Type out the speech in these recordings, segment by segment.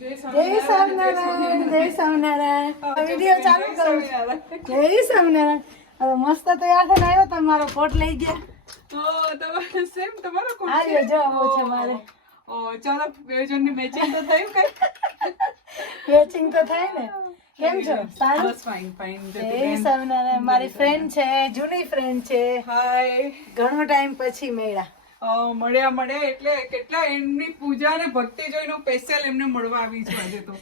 જય સ્વામિનારાયણ, જય સ્વામિનારાયણ. વિડીયો ચાલુ કરું. જય સ્વામિનારાયણ. હવે મસ્ત તૈયાર થઈને આવ્યો, તમારો કોટ લઈ ગયા. તમારો સેમ તમારો કોટ આ રહ્યો, જો આવો છે મારે. ચાલો બે જણની મેચિંગ તો થયું કઈ મેચિંગ તો થાય ને. કેમ છો? સારું. બસ ફાઇન ફાઇન. જય સ્વામિનારાયણ. મારી ફ્રેન્ડ છે, જૂની ફ્રેન્ડ છે. હાય. ઘણો ટાઈમ પછી મળ્યા. મળ્યા એટલે કેટલા એમની પૂજા અને ભક્તિ જોઈને સ્પેશિયલ એમને મળવા આવી છું આજે તો.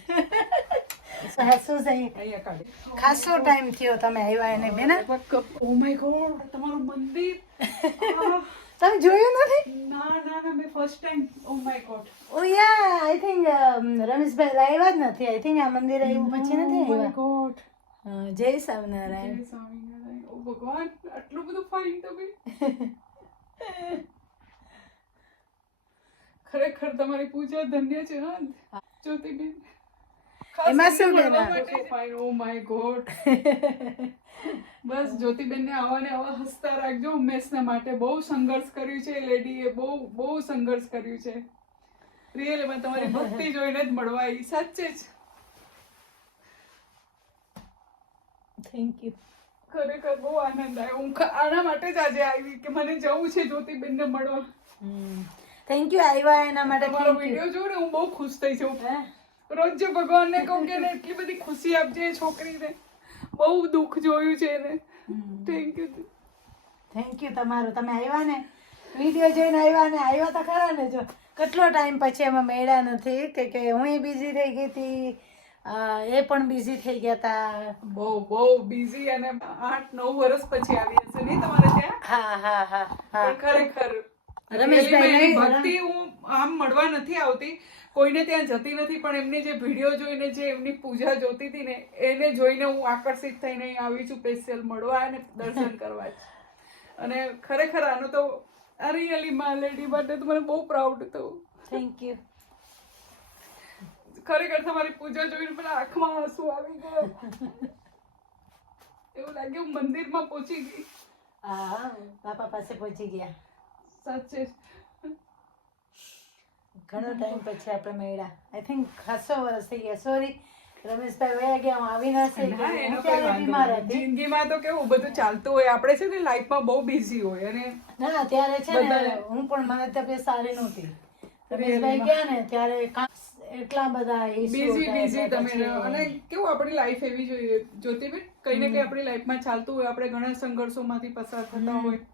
શું છે? અહીંયા કાઢે. ખાસો ટાઈમ થયો તમે આવ્યા એને બેન. ઓ માય ગોડ, તમારું મંદિર. તમે જોયું નથી? ના ના ના, મેં first time. Oh my god. Oh yeah, I think રમેશભાઈ લાવ્યા જ નથી. આઈ થિંક આ મંદિર આવ્યું પછી નથી ઓ માય આવ્યા. ગોડ. જય સ્વામિનારાયણ. જય સ્વામિનારાયણ. ઓ ભગવાન, આટલું બધું ફાઇન તમે. ખરેખર તમારી પૂજા ધન્ય છે. હા જ્યોતિબેન. એમાં શું બેન? Oh my god. બસ જ્યોતિબેન ને આવા ને આવા હસતા રાખજો હંમેશના માટે. બહુ સંઘર્ષ કર્યું છે લેડીએ, બહુ સંઘર્ષ કર્યું છે. રિયલી મને તમારી ભક્તિ જોઈને જ મળવા આવી, સાચે જ. Thank you. ખરેખર બહુ આનંદ આવ્યો. હું આના માટે જ આજે આવી કે મને જવું છે જ્યોતિબેન ને મળવા. થેન્ક યુ આવ્યા એના માટે. તમારો વિડીયો જોઉં ને હું બહુ ખુશ થઈ છું. રોજ જો ભગવાનને કહું કે એને એટલી બધી ખુશી આપજે એ છોકરીને. બહુ દુઃખ જોયું છે એને. Thank you. થેન્ક યુ તમારું. તમે આવ્યા ને, વિડીયો જોઈને આવ્યા ને, આવ્યા તો ખરા ને. જો કેટલો ટાઈમ પછી એમાં મેળા નથી કે હું બિઝી થઈ ગઈ હતી, એ પણ બિઝી થઈ ગયા હતા. બહુ બિઝી. અને 8-9 વર્ષ પછી આવી હશે નહીં તમારે ત્યાં? હા. પણ ખરેખર રમેશભાઈ એની ભક્તિ હું આમ મળવા નથી આવતી, કોઈને ત્યાં જતી નથી, પણ એમની જે વિડીયો જોઈને જે એમની પૂજા જોતી હતી ને એને જોઈને હું આકર્ષિત થઈને અહીં આવી છું સ્પેશિયલ મળવા અને દર્શન કરવા જ. અને ખરેખર આનો તો રિયલી માં લેડી માટે તો મને બહુ પ્રાઉડ થયું. Thank you. ખરેખર તમારી પૂજા જોઈને પેલા આંખમાં આંસુ આવી ગયા. એવું લાગે હું મંદિરમાં પહોંચી ગઈ. હા, બાપા પાસે પહોંચી ગયા. સાચે ઘણો ટાઈમ પછી આપણે મળ્યા. આઈ થિંક ખાસો વર્ષ થઈ ગયા. સોરી રમેશભાઈ વયા ગયા, હું આવી ના શકી. હું ત્યારે બીમાર હતી. જિંદગીમાં તો કેવું બધું ચાલતું હોય, આપણે છે ને લાઈફમાં બહુ બિઝી હોય. અને ના ત્યારે છે ને હું પણ, મને તબિયત સારી નહોતી. રમેશભાઈ ગયા ને ત્યારે એટલા બધા બિઝી તમે. અને કેવું આપણી લાઈફ એવી જોઈએ જ્યોતિબેન, કઈ ને કઈ આપણી લાઈફમાં ચાલતું હોય, આપણે ઘણા સંઘર્ષોમાંથી પસાર થતા હોય.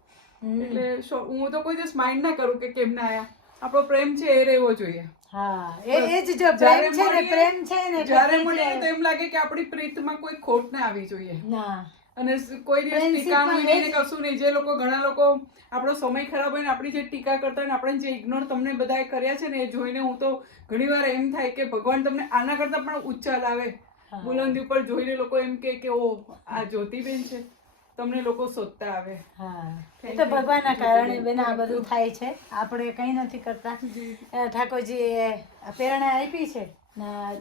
એટલે હું તો કોઈ દિવસ માઇન્ડ ના કરું કે કેમ ના આયા. આપણો પ્રેમ છે એ રહેવો જોઈએ. હા, એ જ જો પ્રેમ છે ને, પ્રેમ છે ને. જ્યારે મળીએ તો એમ લાગે કે આપણી પ્રીતમાં કોઈ ખોટ ના આવી જોઈએ. ના. અને કોઈ દિવસ ટીકાનું નહીં, કશું નહીં. જે લોકો, ઘણા લોકો આપણો સમય ખરાબ હોય ને આપણી જે ટીકા કરતા હોય ને આપણે જે ઇગ્નોર તમને બધાએ કર્યા છે ને, એ જોઈને હું તો ઘણી વાર એમ થાય કે ભગવાન તમને આના કરતા પણ ઊંચા લાવે. બુલંદી ઉપર જોઈને લોકો એમ કે ઓ આ જ્યોતિબેન છે, તમને લોકો શોધતા આવે. હા, એ તો ભગવાનના કારણે બેન આ બધું થાય છે. આપણે કઈ નથી કરતા. ઠાકોરજીએ પ્રેરણા આપી છે,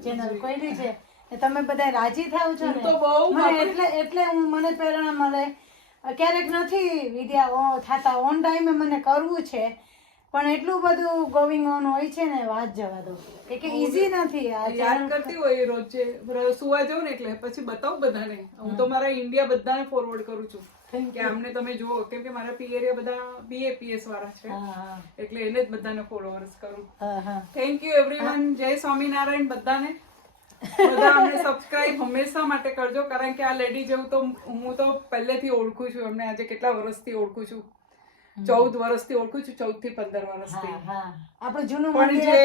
ચેનલ ખોલી છે, તમે બધા રાજી થાવ છો ને એટલે મને પ્રેરણા મળે. ક્યારેક નથી વિદ્યા થતા ઓન ટાઈમે મને કરવું છે, પણ એટલું બધું ગોઈંગ ઓન હોય છે ને, વાત જવા દો કે ઈઝી નથી. યાદ કરતી હોય રોજે સુવા જાઉં ને એટલે પછી બતાવું બધાને. હું તો મારા ઇન્ડિયા બધાને ફોરવર્ડ કરું છું કે આમને તમે જુઓ, કેમ કે મારા પીએરિયા બધા BAPS વાળા છે, એટલે એને જ બધાને ફોલોઅર્સ કરું. Thank you everyone. જય સ્વામિનારાયણ બધાને. બધા અમને સબસ્ક્રાઇબ હંમેશા માટે કરજો, કારણ કે આ લેડી જેવું તો હું તો પહેલેથી ઓળખું છું. અમને આજે કેટલા વર્ષથી ઓળખું છું? 14 વર્ષથી ઓળખું છું. 14 થી 15 વર્ષથી. આપણું જૂનું પણ જે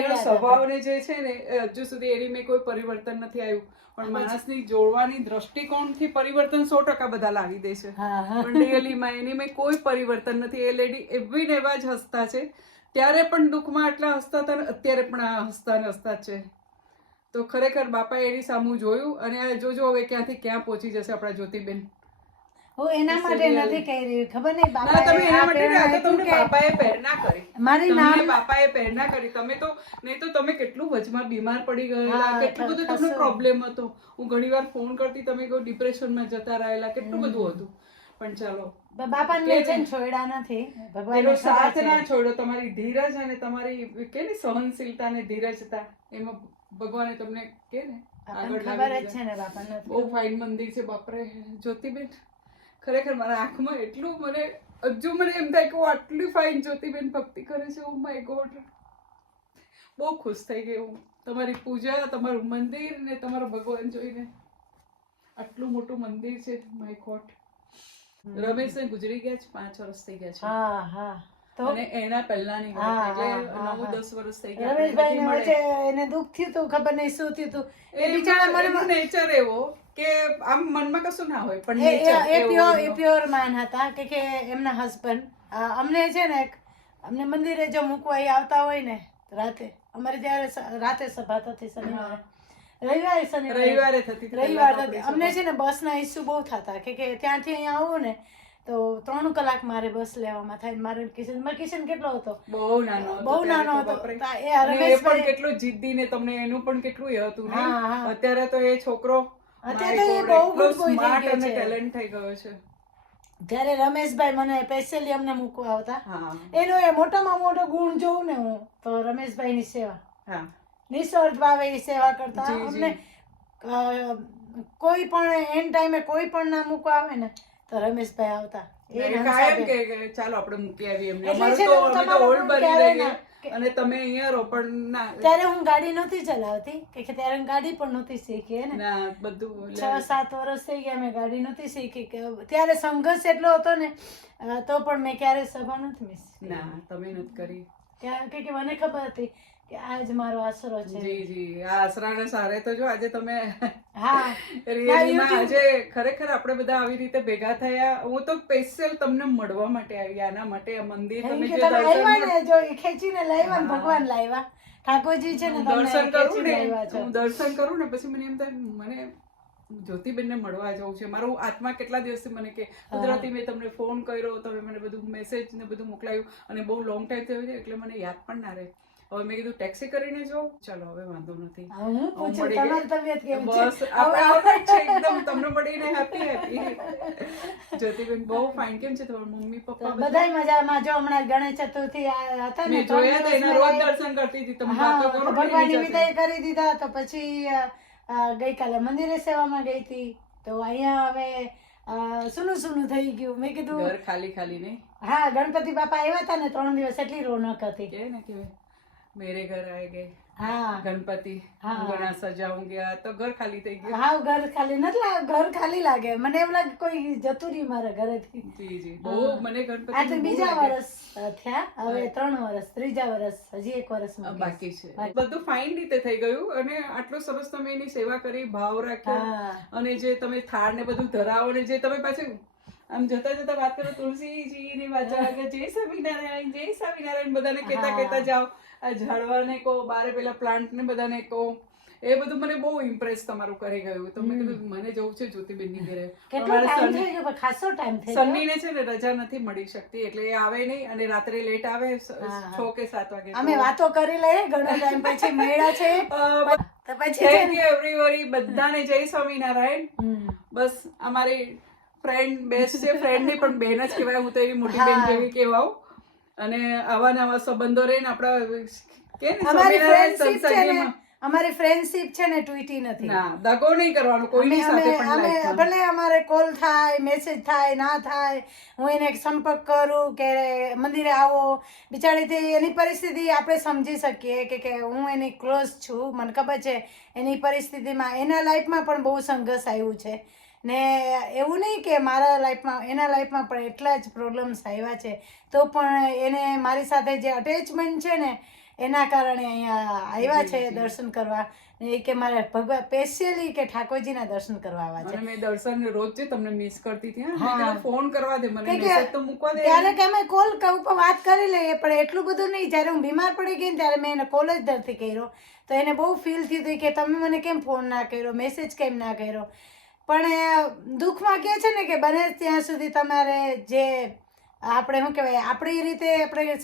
એનો સ્વભાવ ને જે છે ને, હજુ સુધી એની મેં કોઈ પરિવર્તન નથી આવ્યું. પણ માણસની જોડવાની દ્રષ્ટિકોણથી પરિવર્તન 100% બધા લાવી દે છે. પણ રિયલીમાં એની મેં કોઈ પરિવર્તન નથી. એ લેડી એવી ને એવા જ હસતા છે. ત્યારે પણ દુઃખમાં આટલા હસતા હતા ને અત્યારે પણ આ હસતા ને હસતા છે. તો ખરેખર બાપાએ એની સામું જોયું. અને આ જોજો હવે ક્યાંથી ક્યાં પહોંચી જશે આપણા જ્યોતિબેન. હું એના માટે નથી કહી રહી, ખબર નહીં. બાપાએ પ્રેરણા કરી. મારી બાપાએ પ્રેરણા કરી. તમે તો નહીં તો તમે કેટલું વચમાં બીમાર પડી ગયેલા, કેટલું બધું તમને પ્રોબ્લેમ હતો. હું ઘણી વાર ફોન કરતી, તમે કોઈ ડિપ્રેશનમાં જતા રહેલા, કેટલું બધું હતું. પણ ચાલો, બાપાને છોડ્યા નથી. ભગવાનનો સાથ ના છોડ્યો. તમારી ધીરજ અને તમારી કેની સહનશીલતા ને ધીરજતા, એમાં ભગવાને તમને કે ને આપણને આગળ ખબર લાવી જ છે ને બાપાને બહુ ફાઇન મંદિર છે બાપરે. જ્યોતિબેન ખરેખર મારા આંખમાં એટલું મને હજુ મને એમ થાય કે આટલી ફાઇન જ્યોતિબેન ભક્તિ કરે છે. ઓ માય ગોડ, બહુ ખુશ થઈ ગઈ હું તમારી પૂજા, તમારું મંદિર ને તમારો ભગવાન જોઈને. આટલું મોટું મંદિર છે, માય ગોડ. રમેશ ગુજરી ગયા છે, 5 વર્ષ થઈ ગયા છે. હા હા તો અને એના પહેલાની વાત એટલે 9-10 વર્ષ થઈ ગયા. રમેશભાઈ ને વચ્ચે એને દુઃખ થયું તું, ખબર નહીં શું થયું તું. એ બિચારા એનો નેચર એવો કે આમ મનમાં કશું ના હોય પણ નેચર એ પ્યોર માન હતા કે એમના હસબન્ડ અમને છે ને અમને મંદિરે જો મૂકવા આવતા હોય ને રાતે, અમારે ત્યારે રાતે સભા થતી શનિવારે, રવિવારે થતી. રવિવારે અમને છે ને બસના ઇસ્યુ બહુ થતા કે ત્યાંથી અહીંયા આવું ને તો 3 કલાક મારે બસ લેવામાં થાય. મારે કિશન કેટલો હતો? બહુ નાનો હતો. એ પણ કેટલો જિદ્દી ને તમને એનું પણ કેટલું એ હતું ને. અત્યારે તો એ છોકરો અત્યારે તો એ બહુ સ્માર્ટ અને ટેલેન્ટ થઈ ગયો છે. ત્યારે રમેશભાઈ મને સ્પેશિયલી અમને મૂકવા આવતા. એનો એ મોટામાં મોટો ગુણ જોઉં ને હું તો રમેશભાઈ ની સેવા, નિસ્વાર્થ ભાવે એ સેવા કરતા. અમને કોઈ પણ એન ટાઈમે કોઈ પણ ના મૂકવા આવે ને તો રમેશભાઈ આવતા. કાયમ કે ચાલો આપણે મૂકી આવીએ એમને. અમારું તો ઓલ્ડ બની રહીએ અને તમે અહીંયા રહો પણ ના. ત્યારે હું ગાડી નહોતી ચલાવતી કે ત્યારે હું ગાડી પણ નહોતી શીખી ને. ના બધું 6-7 વર્ષ થઈ ગયા મેં ગાડી નહોતી શીખી. ત્યારે સંઘર્ષ એટલો હતો ને તો પણ મેં ક્યારે સભા નથી મિસ. ના તમે નથી કરી. કે મને ખબર હતી કે આજ મારો આશરો છે. જી જી, આ આશરાને સારે તો જો આજે તમે હા રિયલીમાં આજે ખરેખર આપણે બધા આવી રીતે ભેગા થયા. હું તો સ્પેશિયલ તમને મળવા માટે આવી, આના માટે. આ મંદિર તમે જે ખેંચીને લાવ્યા ને ભગવાન લાવ્યા, ઠાકોરજી છે ને દર્શન કરું ને, હું દર્શન કરું ને પછી મને એમ થાય મને જ્યોતિબેન ને મળવા જવું છે. મારું આત્મા કેટલા દિવસથી મને કે કુદરતી મેં તમને ફોન કર્યો, તમે મને બધું મેસેજ ને બધું મોકલાયું અને બહુ લોંગ ટાઈમ થયો છે એટલે મને યાદ પણ ના રહે. હવે મેં કીધું ટેક્સી કરીને જાઉં. ચલો હવે વાંધો નથી. બસ એકદમ તમને મળીને હેપી. જ્યોતિબેન બહુ ફાઇન. કેમ છે તમારા મમ્મી પપ્પા? બધાય મજામાં. જો હમણાં ગણેશ ચતુર્થી હતા ને, જોયા હતા એના રોજ દર્શન કરતી હતી. તમે વાતો કરો. ભગવાનની વિદાય કરી દીધા તો પછી ગઈકાલે મંદિરે સેવામાં ગઈ હતી. તો અહીંયા હવે સુનું થઈ ગયું. મેં કીધું ઘર ખાલી ખાલી નહીં. હા, ગણપતિ બાપા આવ્યા હતા ને 3 દિવસ, એટલી રોનક હતી કે ને કે મેરે ઘર આए ગए. હા, ગણપતિ ગણા સજાऊंगी તો ઘર ખાલી થઈ ગયું. હા, ઘર ખાલી નથી લાગે, ઘર ખાલી લાગે. મને એવું લાગે કોઈ જતું રહ્યું મારા ઘરેથી. જી જી, બહુ મને ગણપતિ આ તો બીજા વર્ષ થયા, હવે 3 વર્ષ, ત્રીજા વર્ષ, હજી 1 વર્ષ બાકી છે. બધું ફાઇન રીતે થઈ ગયું અને આટલો સરસ તમે એની સેવા કરી, ભાવ રાખ્યો અને જે તમે થાળ ને બધું ધરાવો ને જે તમે પાછું આમ જતા જતા વાત કરો તુલસીજી ની વાત જય સ્વામિનારાયણ, જય સ્વામિનારાયણ બધાને કહેતા જાઓ. આ ઝાડવાને કહો, બારે પેલા પ્લાન્ટ ને બધાને કહો. એ બધું મને બહુ ઇમ્પ્રેસ તમારું કરી ગયું. તો મેં કીધું મને જવું છે જ્યોતિબેન ની ઘરે. સન્ની ને છે ને રજા નથી મળી શકતી એટલે એ આવે નહીં અને રાત્રે લેટ આવે 6 કે 7 વાગે. અમે વાતો કરી લઈએ ઘણો ટાઈમ પછી મળ્યા છે. થેન્ક યુ એવરીબોડી, બધાને જય સ્વામિનારાયણ. બસ અમારી ફ્રેન્ડ બેસ્ટ છે. ફ્રેન્ડ નહીં પણ બેન જ કહેવાય. હું તો એવી મોટી બેન જેવી કહેવાઉં. અને આવા નવા સંબંધો રહીને આપણા કે અમારી ફ્રેન્ડશિપ છે ને તૂટી નથી. ના, દગો નહીં કરવાનો કોઈની સાથે પણ. ભલે અમારે કોલ થાય, મેસેજ થાય, ના થાય, હું એને સંપર્ક કરું કે મંદિરે આવો, બિચારીથી એની પરિસ્થિતિ આપણે સમજી શકીએ કે હું એની ક્લોઝ છું. મને ખબર છે એની પરિસ્થિતિમાં, એના લાઈફમાં પણ બહુ સંઘર્ષ આવ્યું છે ને. એવું નહીં કે મારા લાઈફમાં, એના લાઈફમાં પણ એટલા જ પ્રોબ્લેમ્સ આવ્યા છે. તો પણ એને મારી સાથે જે અટેચમેન્ટ છે ને એના કારણે અહીંયા આવ્યા છે દર્શન કરવા. એ કે મારે ભગવાન સ્પેશિયલી કે ઠાકોરજીના દર્શન કરવા આવ્યા છે. મેં દર્શન રોજ છે તમને મિસ કરતી હતી. ફોન કરવા દે મને, મેસેજ તો મૂકવા દે. ત્યારે કે અમે કોલ ઉપર વાત કરી લઈએ પણ એટલું બધું નહીં. જ્યારે હું બીમાર પડી ગઈ ને ત્યારે મેં એને કોલ જ નથી કર્યો. તો એને બહુ ફીલ થયું હતું કે તમે મને કેમ ફોન ના કર્યો, મેસેજ કેમ ના કર્યો. પણ દુઃખમાં કહે છે ને કે બને ત્યાં સુધી તમારે જે આપણે શું કહેવાય આપણી રીતે આપણે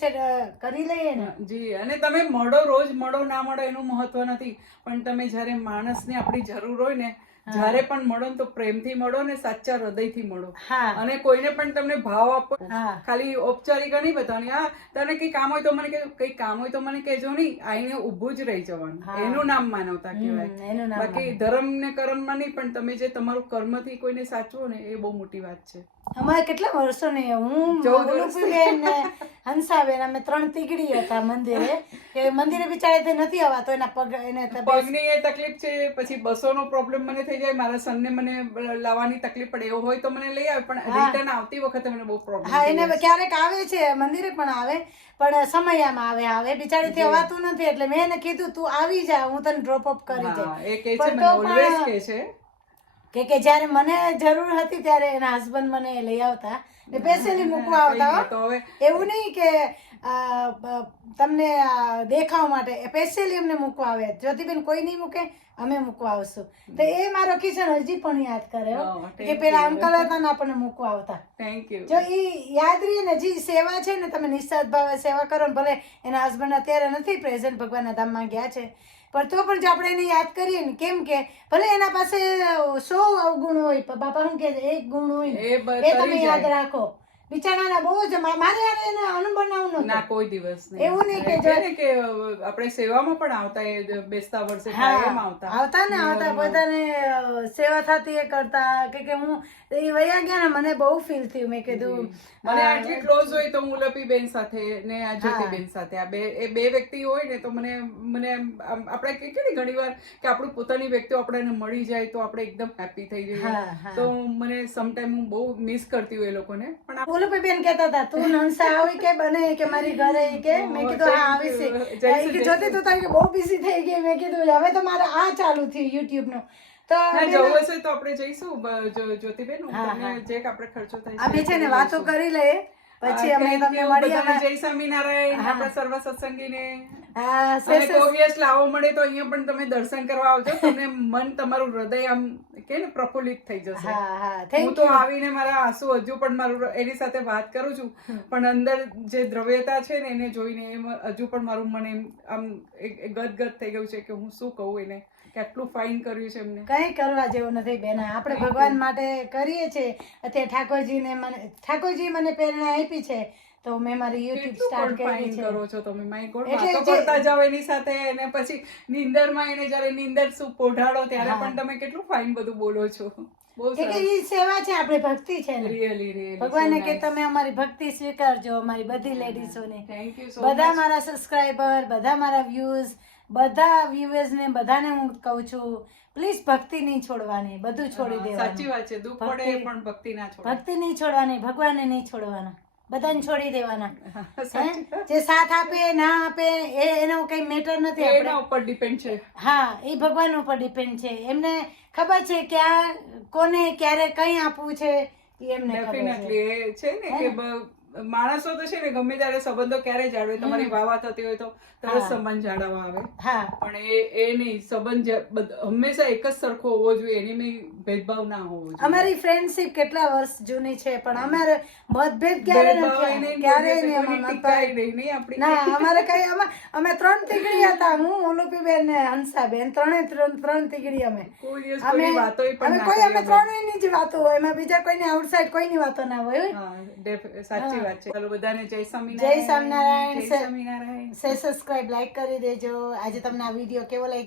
કરી લઈએ ને. જી, અને તમે મળો, રોજ મળો ના મળો એનું મહત્વ નથી, પણ તમે જ્યારે માણસને આપણી જરૂર હોય ને જ્યારે પણ મળો ને તો પ્રેમથી મળો ને સાચા હૃદયથી મળો. હા અને કોઈને પણ તમને ભાવ આપો, હા ખાલી ઔપચારિકા નહીં બતાવવાની. હા, તને કઈ કામ હોય તો મને કહેજો, કઈ કામ હોય તો મને કહેજો નહીં, આઈને ઊભું જ રહી જવાનું. એનું નામ માનવતા કહેવાય. એનું નામ બાકી ધર્મ ને કર્મમાં નહીં, પણ તમે જે તમારું કર્મથી કોઈને સાચવો ને એ બહુ મોટી વાત છે. અમારે કેટલા વર્ષો ને હું 14 વર્ષ. ઉલુપીબેન ને હંસાબેન અમે 3 તીકડી હતા મંદિરે, કે મંદિરે બિચારે નથી આવતો, એના પગ એને પગની એ તકલીફ છે, પછી બસોનો પ્રોબ્લેમ મને થઈ જાય, મારા સનને મને લાવવાની તકલીફ પડે, એવું હોય તો મને લઈ આવે, પણ રિટર્ન આવતી વખતે મને બહુ પ્રોબ્લેમ. હા એને ક્યારેક આવે છે મંદિરે પણ આવે, પણ સમયામાં આવે બિચારીથી અવાતું નથી, એટલે મેં એને કીધું તું આવી જા, હું તને ડ્રોપ અપ કરી જાય. એ કહે છે, મને ઓલવેઝ કહે છે કે જ્યારે મને જરૂર હતી ત્યારે એના હસબન્ડ મને લઈ આવતા, ને સ્પેશિયલી મૂકવા આવતા. તો હવે એવું નહીં કે તમને દેખાવા માટે, સ્પેશિયલી અમને મૂકવા આવે. જ્યોતિબેન કોઈ નહીં મૂકે, અમે મૂકવા આવશું. તો એ મારો કિશન હજી પણ યાદ કરે કે પેલા અંકલ હતા ને આપણને મૂકવા આવતા. Thank you. જો એ યાદ રહીએ ને, જે સેવા છે ને, તમે નિસ્વાર્થ ભાવે સેવા કરો ને, ભલે એના હસબન્ડ અત્યારે નથી પ્રેઝન્ટ, ભગવાનના ધામમાં ગયા છે, પણ તો પણ જો આપણે એને યાદ કરીએ ને, કેમ કે ભલે એના પાસે 100 અવગુણ હોય, બાપા શું કે એક ગુણ હોય એ તમે યાદ રાખો. બિચારાના બહુ જ મારે યાર એને અનુભવ ના કોઈ દિવસ નહીં. એવું નહીં કે આપણે સેવામાં પણ આવતા, એ બેસતા વર્ષે કાયમ આવતા બધાને સેવા થતી એ કરતા. કે હું એ વયા ગયા ને, મને બહુ ફીલ થયું. મેં કીધું મને આટલી ક્લોઝ હોય તો હું લપીબેન સાથે ને આ જ્યોતિબેન સાથે, આ બે વ્યક્તિ હોય ને તો મને આપણે કેટલી ઘણી વાર કે આપણું પોતાની વ્યક્તિઓ આપણને મળી જાય તો આપણે એકદમ હેપી થઈ જઈએ. તો મને સમટાઈમ હું બહુ મિસ કરતી હોય એ લોકોને. પણ બેન કહેતા હતા તું નંસા આવી કે બને કે મારી ઘરે કે, મેં કીધું હા આવીશ. જોતી તું તારી બહુ બિઝી થઈ ગઈ. મેં કીધું હવે તો મારે આ ચાલુ થયું YouTube નું, તો જવું હશે તો આપણે જઈશું જ્યોતિબેન. તમને જે આપણે ખર્ચો થાય અમે છે ને વાતો કરી લઈએ, પછી અમે તમને મળીએ. જય સ્વામિનારાયણ આપણા સર્વ સત્સંગીને. હા અને કોઈ દિવસ લાવો મળે તો અહીંયા પણ તમે દર્શન કરવા આવજો, તમને મન તમારું હૃદય આમ કે ને પ્રફુલ્લિત થઈ જશે. હું તો આવીને મારા આંસુ હજુ પણ મારું એની સાથે વાત કરું છું, પણ અંદર જે દ્રવ્યતા છે ને એને જોઈને હજુ પણ મારું મને આમ ગદગદ થઈ ગયું છે કે હું શું કહું એને, કેટલું ફાઇન કર્યું છે એમને. કઈ કરવા જેવું નથી બેન, આપણે ભગવાન માટે કરીએ છીએ. અત્યારે ઠાકોરજી મને પ્રેરણા આપી છે તો મેં મારી YouTube સ્ટાર્ટ કરી છે. કરો છો તમે, માય ગોડ, વાતો કરતા જાવ એની સાથે, અને પછી નીંદરમાં એને જ્યારે નીંદર શું પોઢાડો ત્યારે પણ તમે કેટલું ફાઇન બધું બોલો છો. કે એ સેવા છે, આપણી ભક્તિ છે ને. રિયલી ભગવાને કે તમે અમારી ભક્તિ સ્વીકારજો, અમારી બધી લેડીઝોને. થેન્ક યુ સો બધા મારા સબસ્ક્રાઇબર, બધા મારા વ્યૂઝ, બધા વ્યુઅર્સ ને બધાને હું કહું છું, પ્લીઝ ભક્તિ નહીં છોડવાની, બધું છોડી દેવાનું. સાચી વાત છે, દુઃખ પડે પણ ભક્તિ ના છોડવાની. ભક્તિ નહીં છોડવાની, ભગવાનને નહીં છોડવાના, બધાને છોડી દેવાના. જે સાથ આપે ના આપે એનો કઈ મેટર નથી, એના ઉપર ડિપેન્ડ છે. હા, એ ભગવાન ઉપર ડિપેન્ડ છે. એમને ખબર છે ક્યાં કોને ક્યારે કઈ આપવું છે, એમને ડેફિનેટલી એ છે ને કે માણસો તો છે ને ગમે ત્યારે સંબંધો ક્યારે જાળવે, તમારી વાવા થતી હોય તો તરત સંબંધ જાળવવા આવે, પણ એ નહીં, સંબંધ હંમેશા એક જ સરખો હોવો જોઈએ, એની મેં ભેદભાવ ના હોવો જોઈએ. અમારી ફ્રેન્ડશિપ કેટલા વર્ષ જૂની છે, પણ અમારે મતભેદ ક્યારે અમારે કઈ અમે 3 તીકડી હતા, હું ઉલુપીબેન ને હંસાબેન, ત્રણ તીકડી. અમે કોઈ અમે વાતો ત્રણેયની જ વાતો હોય, એમાં બીજા કોઈની આઉટસાઇડ કોઈની વાતો ના હોય. સાચી વાત છે. ચાલો બધાને જય જય સ્વામિનારાયણ. સ્વામિનારાયણ. સબસ્ક્રાઇબ, લાઈક કરી દેજો. આજે તમને આ વિડીયો કેવો લાગ્યો?